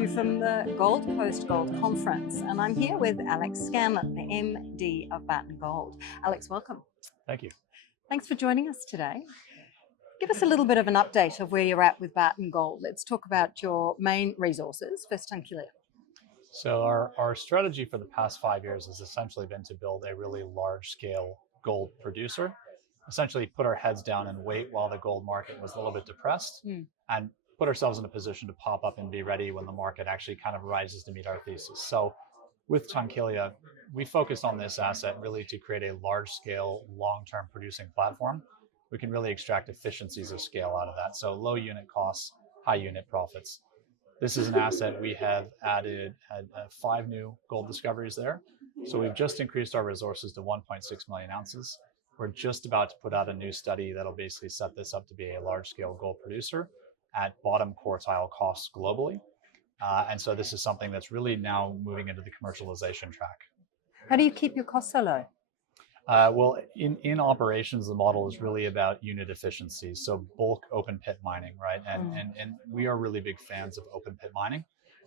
to you from the Gold Coast Gold Conference, and I'm here with Alex Scanlon, the MD of Barton Gold. Alex, welcome. Thank you. Thanks for joining us today. Give us a little bit of an update of where you're at with Barton Gold. Let's talk about your main resources. First, Tunkillia. So our strategy for the past 5 years has essentially been to build a really large-scale gold producer, essentially put our heads down and wait while the gold market was a little bit depressed, and put ourselves in a position to pop up and be ready when the market actually kind of rises to meet our thesis. So with Tunkillia, we focused on this asset really to create a large-scale, long-term producing platform. We can really extract efficiencies of scale out of that. So low unit costs, high unit profits. This is an asset we have had 5 new gold discoveries there. So we've just increased our resources to 1.6 million ounces. We're just about to put out a new study that'll basically set this up to be a large-scale gold producer at bottom quartile costs globally. And so this is something that's really now moving into the commercialization track. How do you keep your costs so low? Well, in operations, the model is really about unit efficiency. So bulk open pit mining, right? And we are really big fans of open pit mining,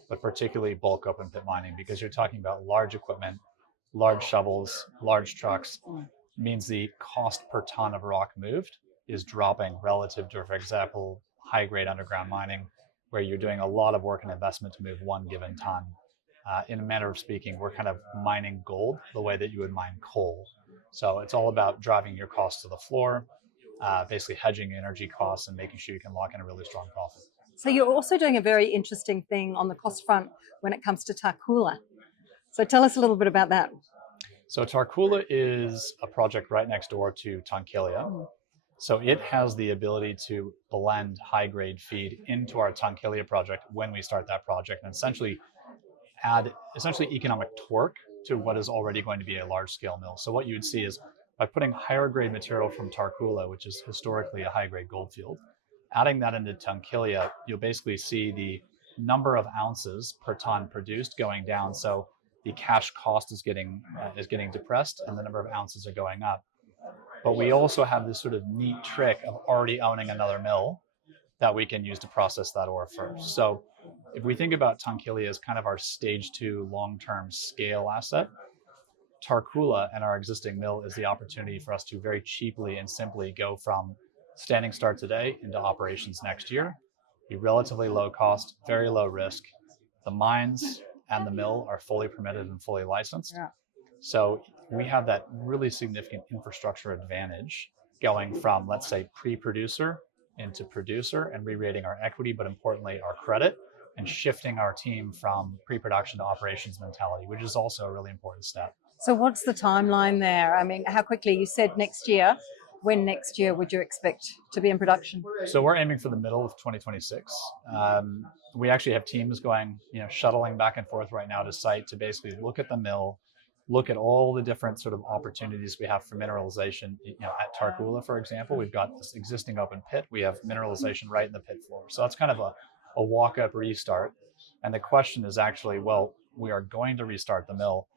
but particularly bulk open pit mining, because you're talking about large equipment, large shovels, large trucks. Means the cost per ton of rock moved is dropping relative to, for example, high grade underground mining, where you're doing a lot of work and investment to move one given ton. In a manner of speaking, we're kind of mining gold the way that you would mine coal. So it's all about driving your costs to the floor, basically hedging energy costs and making sure you can lock in a really strong profit. So you're also doing a very interesting thing on the cost front when it comes to Tarcoola. So tell us a little bit about that. So Tarcoola is a project right next door to Tunkillia. So it has the ability to blend high-grade feed into our Tunkillia project when we start that project, and essentially add economic torque to what is already going to be a large-scale mill. So what you would see is by putting higher-grade material from Tarcoola, which is historically a high-grade gold field, adding that into Tunkillia, you'll basically see the number of ounces per ton produced going down. So the cash cost is getting depressed, and the number of ounces are going up. But we also have this sort of neat trick of already owning another mill that we can use to process that ore first. So if we think about Tunkillia as kind of our stage 2 long-term scale asset, Tarcoola and our existing mill is the opportunity for us to very cheaply and simply go from standing start today into operations next year. Be relatively low cost, very low risk. The mines and the mill are fully permitted and fully licensed. So we have that really significant infrastructure advantage going from, let's say, pre-producer into producer and re-rating our equity, but importantly, our credit, and shifting our team from pre-production to operations mentality, which is also a really important step. So what's the timeline there? I mean, how quickly? You said next year. When next year would you expect to be in production? So we're aiming for the middle of 2026. We actually have teams going, shuttling back and forth right now to site to basically look at the mill, look at all the different sort of opportunities we have for mineralization. At Tarcoola, for example, we've got this existing open pit. We have mineralization right in the pit floor. So that's kind of a walk-up restart. And the question is actually, well, we are going to restart the mill.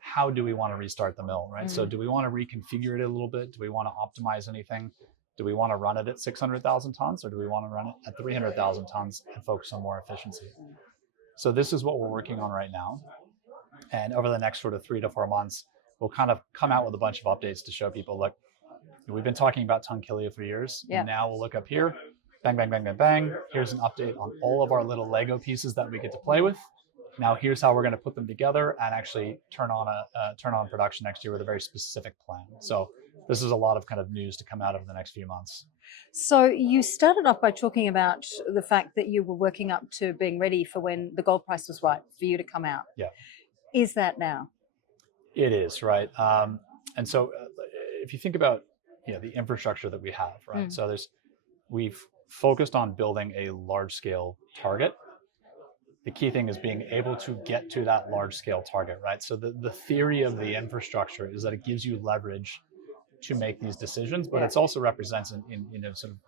How do we want to restart the mill, right? So do we want to reconfigure it a little bit? Do we want to optimize anything? Do we want to run it at 600,000 tons, or do we want to run it at 300,000 tons and focus on more efficiency? So this is what we're working on right now. And over the next sort of 3 to 4 months, we'll kind of come out with a bunch of updates to show people, look, we've been talking about Tunkillia for years. Yeah. Now we'll look up here, bang, bang, bang, bang, bang. Here's an update on all of our little Lego pieces that we get to play with. Now here's how we're going to put them together and actually turn on production next year with a very specific plan. So this is a lot of kind of news to come out over the next few months. So you started off by talking about the fact that you were working up to being ready for when the gold price was right for you to come out. Yeah. Is that now? It is, right? And so if you think about the infrastructure that we have, right? So we've focused on building a large scale target. The key thing is being able to get to that large scale target, right? So the theory of the infrastructure is that it gives you leverage to make these decisions, but it also represents in sort of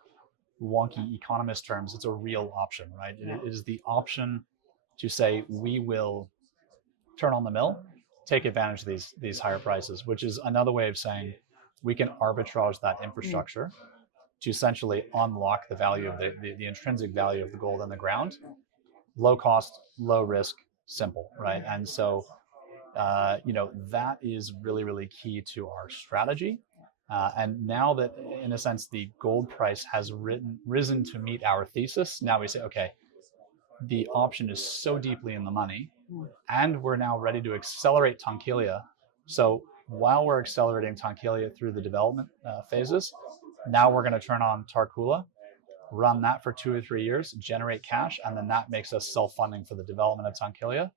wonky economist terms, it's a real option, right? It is the option to say, we will turn on the mill, take advantage of these higher prices, which is another way of saying we can arbitrage that infrastructure to essentially unlock the value of the intrinsic value of the gold in the ground low cost, low risk, simple, right? And so, that is really, really key to our strategy. And now that, in a sense, the gold price has risen to meet our thesis, now we say, okay, the option is so deeply in the money, and we're now ready to accelerate Tunkillia. So while we're accelerating Tunkillia through the development phases, now we're going to turn on Tarcoola, run that for 2 or 3 years, generate cash, and then that makes us self-funding for the development of Tunkillia,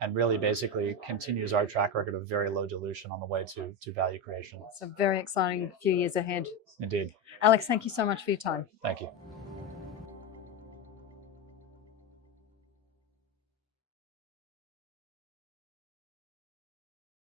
and really basically continues our track record of very low dilution on the way to value creation. It's a very exciting few years ahead. Indeed. Alex, thank you so much for your time. Thank you.